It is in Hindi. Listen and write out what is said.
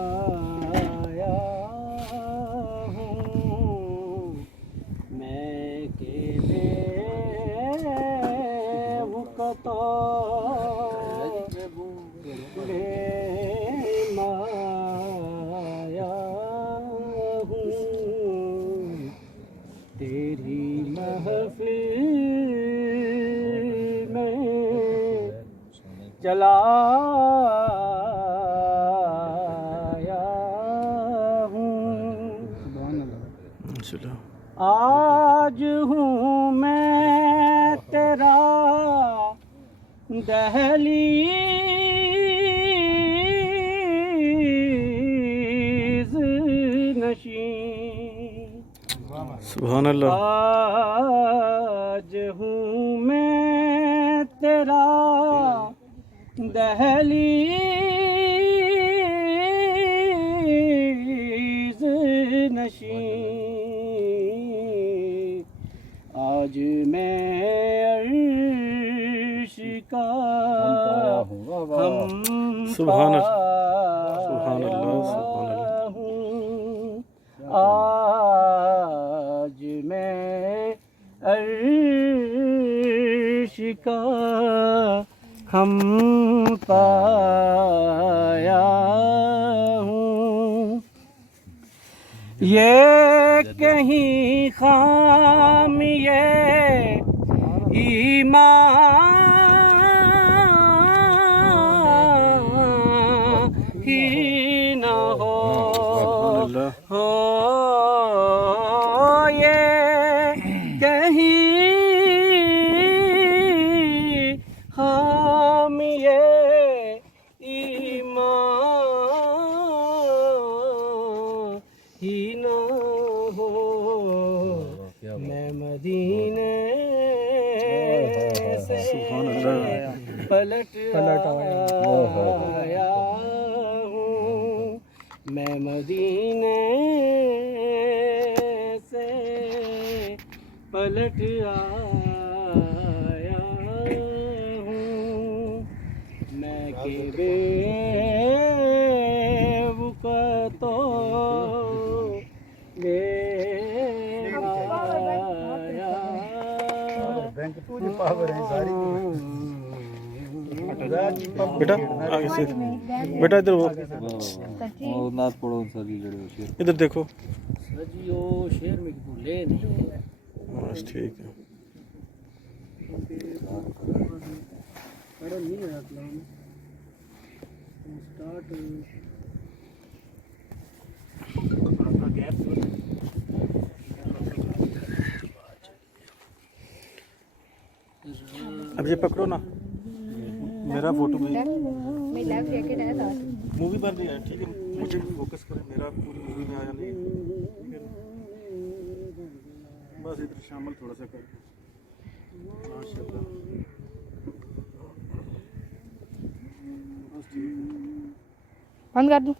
बेमाया हूँ मैं के बेवकतो बेमाया हूँ तेरी महफिल में चला आज हूँ मैं तेरा दहलीज़ नशीं सुभान अल्लाह। आज हूँ मैं तेरा दहलीज़ नशीं आज मैं अर्श का हम सुभान अल्लाह हूँ आज मैं अर्श का हम पाया हूँ ये कहीं खाम ये ईमान ही न हो ये कहीं खाम ये ईमान ही न हो मैं मदीने से पलट आया हूँ मैं मदीने से पलट आया हूँ मैं के बेवकतो बेटा आगे से बेटा इधर वो नाथ पढ़ो सजी जड़े शेर इधर देखो सजियो शेर में भूले नहीं बस ठीक है। अब ये पकड़ो ना मेरा फोटो मूवी बन रही है ठीक है मुझे फोकस करें मेरा पूरी मूवी में आया नहीं ठीक है बस इधर शामिल थोड़ा सा कर माशाल्लाह बंद कर दूं।